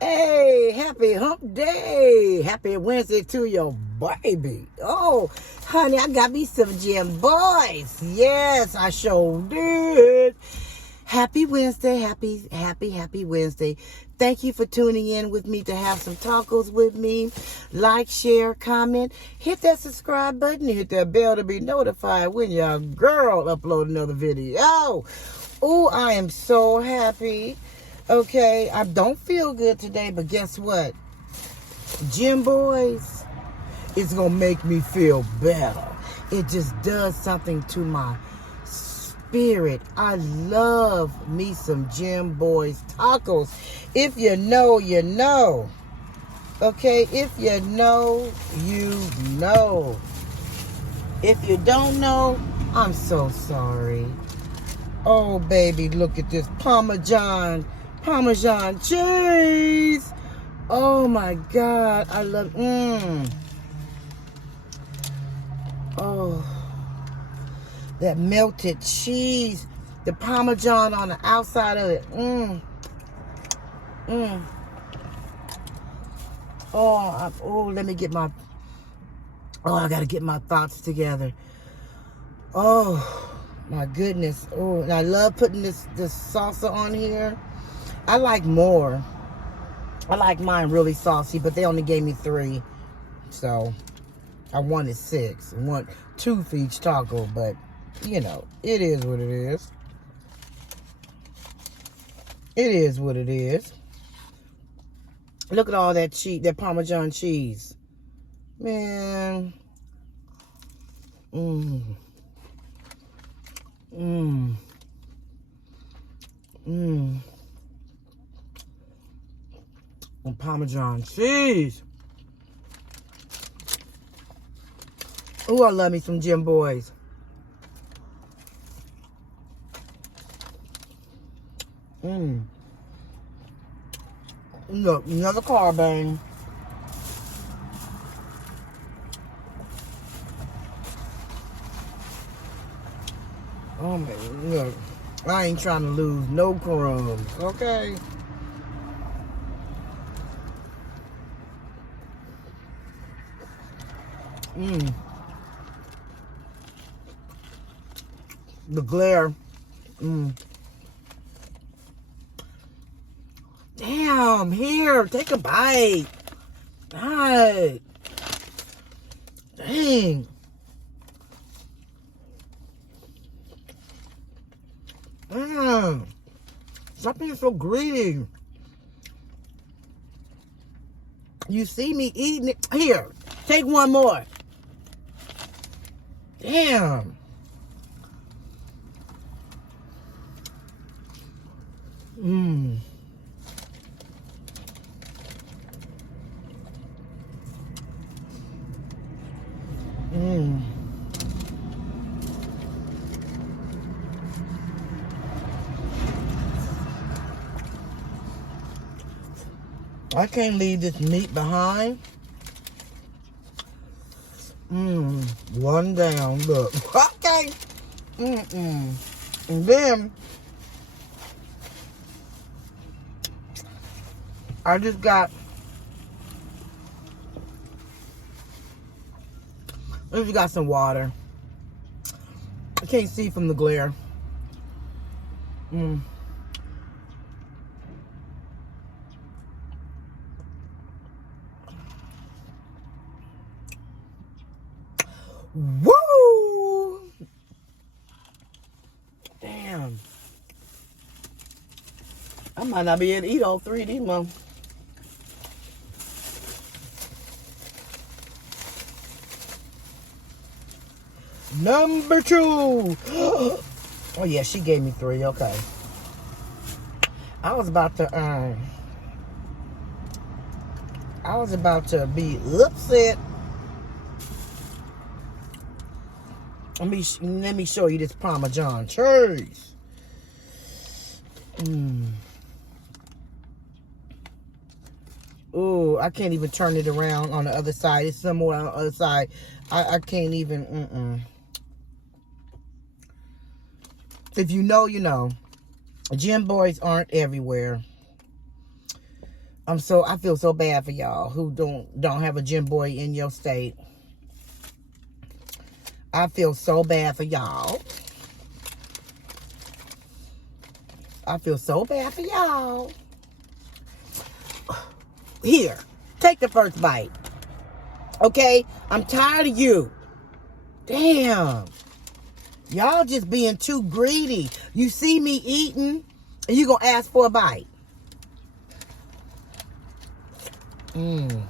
Hey, happy hump day. Happy Wednesday to your baby. Oh, honey, I got me some Jimboys. Yes, I sure did. Happy Wednesday. Happy Wednesday. Thank you for tuning in with me to have some tacos with me. Like, share, comment. Hit that subscribe button and hit that bell to be notified when your girl upload another video. Oh, I am so happy. Okay, I don't feel good today, but guess what? Jimboys is going to make me feel better. It just does something to my spirit. I love me some Jimboys tacos. If you know, you know. Okay, if you know, you know. If you don't know, I'm so sorry. Oh, baby, look at this Parmesan cheese. Oh my God, I love. Oh, that melted cheese, the Parmesan on the outside of it. Oh, let me get my. Oh, I gotta get my thoughts together. Oh my goodness. Oh, and I love putting this salsa on here. I like more. I like mine really saucy, but they only gave me 3. So I wanted 6. I want 2 for each taco, but you know, it is what it is. It is what it is. Look at all that cheese, that Parmesan cheese. Man. And Parmesan cheese. Oh, I love me some Jimboys. Look, another car bang. Oh man, look, I ain't trying to lose no crumbs, okay? The glare. Damn, here, take a bite. God. Dang. Damn. Stop being so greedy. You see me eating it. Here, take one more. Damn. I can't leave this meat behind. One down, look. Okay. And then I just got some water. I can't see from the glare. Woo! Damn. I might not be able to eat all 3 of these, Mom. Number 2. Oh yeah, she gave me 3. Okay. I was about to be upset. Let me show you this Parmesan cheese. Oh, I can't even turn it around on the other side. It's somewhere on the other side. I can't even. If you know, you know. Jimboys aren't everywhere. I feel so bad for y'all who don't have a Jimboy in your state. I feel so bad for y'all. I feel so bad for y'all. Here, take the first bite. Okay? I'm tired of you. Damn. Y'all just being too greedy. You see me eating, and you gonna ask for a bite. Mmm.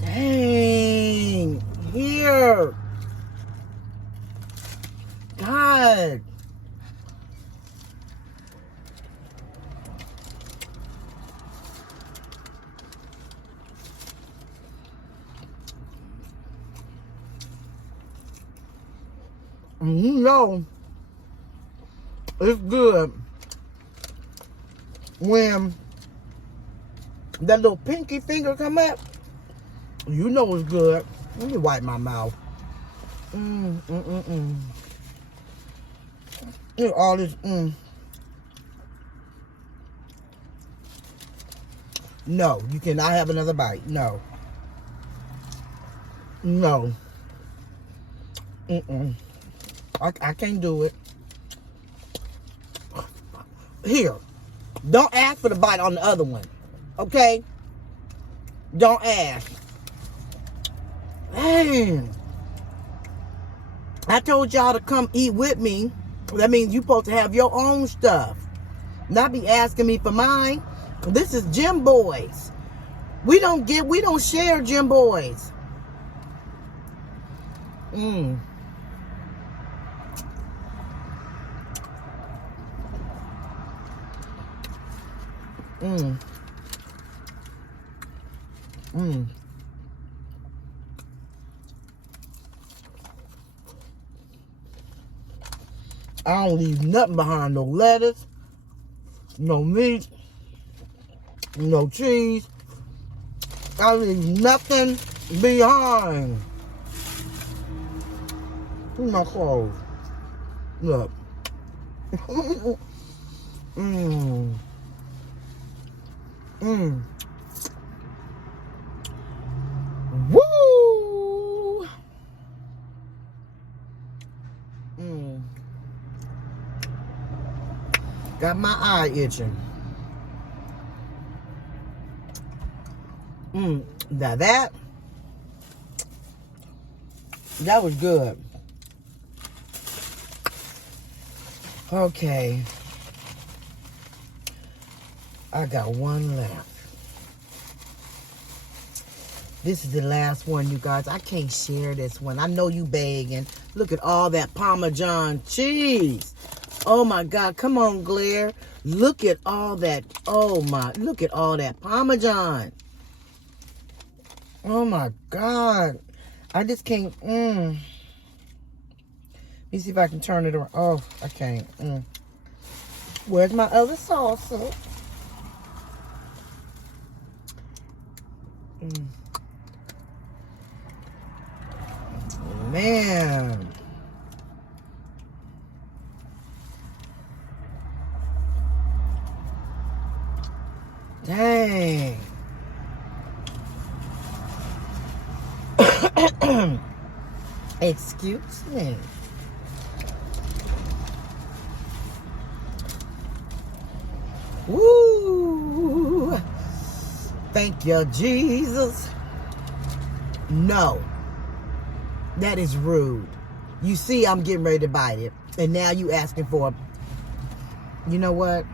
Dang. Here. God. You know it's good when that little pinky finger come up. You know it's good. Let me wipe my mouth. Look at all this. No, you cannot have another bite. No. No. I can't do it. Here. Don't ask for the bite on the other one. Okay? Don't ask. Dang. I told y'all to come eat with me. That means you're supposed to have your own stuff. Not be asking me for mine. This is Jimboy's. We don't share Jimboy's. I don't leave nothing behind. No lettuce, no meat, no cheese. I leave nothing behind. Look at my clothes. Look. Woo! Got my eye itching. Now that was good. Okay. I got one left. This is the last one, you guys. I can't share this one. I know you begging. Look at all that Parmesan cheese. Oh my God. Come on, Blair. Look at all that. Look at all that Parmesan. Oh my God. I just can't. Let me see if I can turn it around. Oh, I can't. Where's my other salsa? Man. Dang. Excuse me. Woo! Thank you, Jesus. No. That is rude. You see I'm getting ready to bite it. And now you asking for you know what?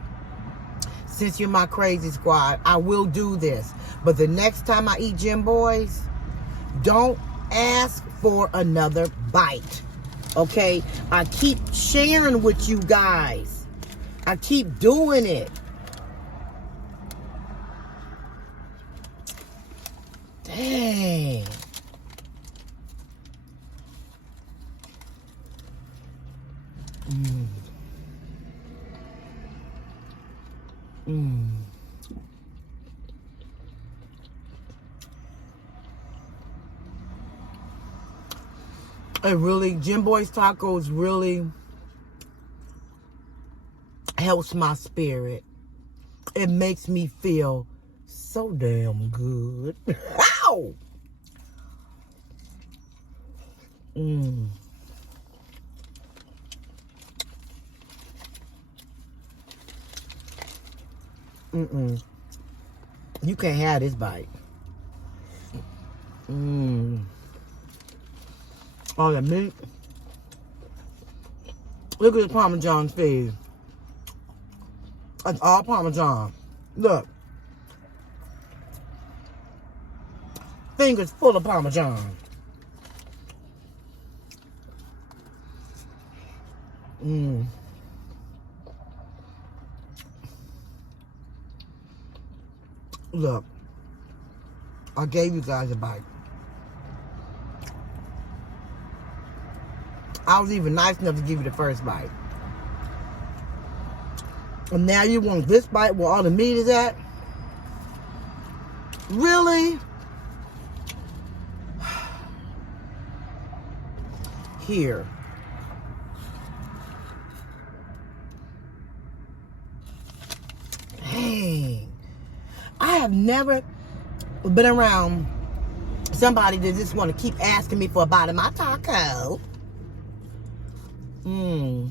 Since you're my crazy squad, I will do this. But the next time I eat Jimboy's, don't ask for another bite. Okay? I keep sharing with you guys. I keep doing it. Dang. It really, Jimboy's tacos really helps my spirit. It makes me feel so damn good. Ow! Mm. Mm-mm. You can't have this bite. Mmm. All the meat. Look at the Parmesan feed. It's all Parmesan. Look. Fingers full of Parmesan. Mmm. Look. I gave you guys a bite. I was even nice enough to give you the first bite. And now you want this bite where all the meat is at? Really? Here. Dang. I have never been around somebody that just want to keep asking me for a bite of my taco. Mmm.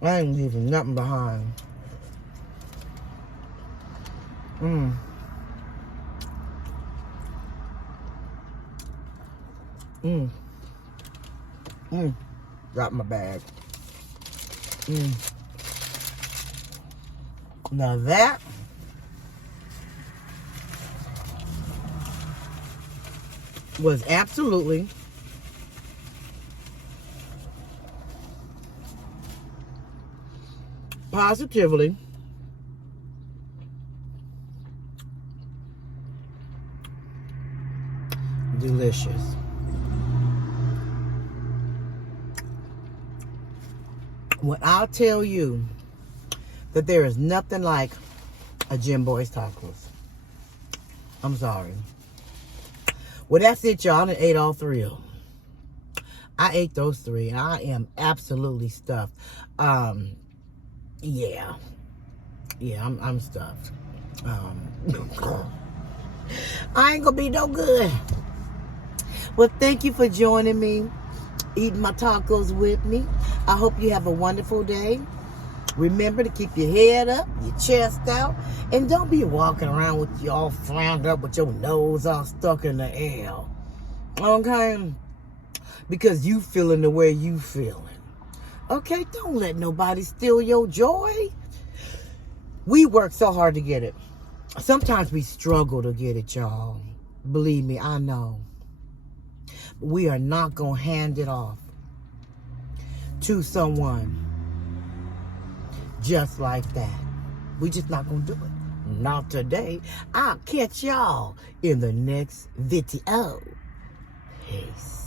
I ain't leaving nothing behind. Mmm. Mmm. Mmm. Drop my bag. Mmm. Now that was absolutely positively delicious. When I'll tell you that there is nothing like a Jimboy's tacos. I'm sorry. Well, that's it, y'all. I done ate all three of them. I ate those three, and I am absolutely stuffed. Yeah. Yeah, I'm stuffed. I ain't gonna be no good. Well, thank you for joining me, eating my tacos with me. I hope you have a wonderful day. Remember to keep your head up, your chest out, and don't be walking around with you all frowned up with your nose all stuck in the air. Okay? Because you feeling the way you feeling. Okay? Don't let nobody steal your joy. We work so hard to get it. Sometimes we struggle to get it, y'all. Believe me, I know. We are not going to hand it off to someone just like that. We just not going to do it. Not today. I'll catch y'all in the next video. Peace.